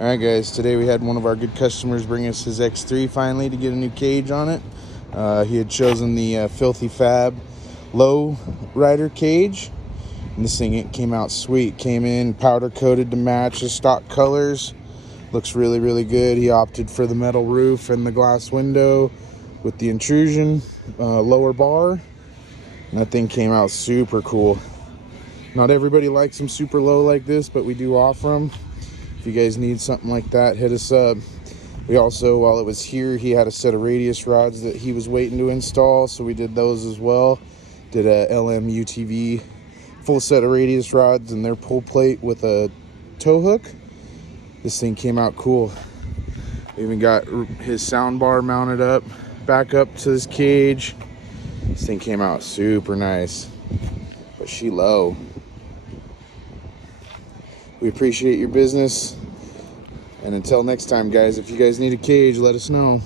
All right, guys, today we had one of our good customers bring us his X3 finally to get a new cage on it. He had chosen the Filthy Fab low rider cage, and this thing, it came out sweet. Came in powder coated to match the stock colors. Looks really, really good. He opted for the metal roof and the glass window with the intrusion lower bar, and that thing came out super cool. Not everybody likes them super low like this, but we do offer them. If you guys need something like that, hit us up. We also, while it was here, he had a set of radius rods that he was waiting to install, so we did those as well. Did a LM UTV full set of radius rods and their pull plate with a tow hook. This thing came out cool. We even got his sound bar mounted up, back up to this cage. This thing came out super nice, but she low. We appreciate your business. And until next time, guys, if you guys need a cage, let us know.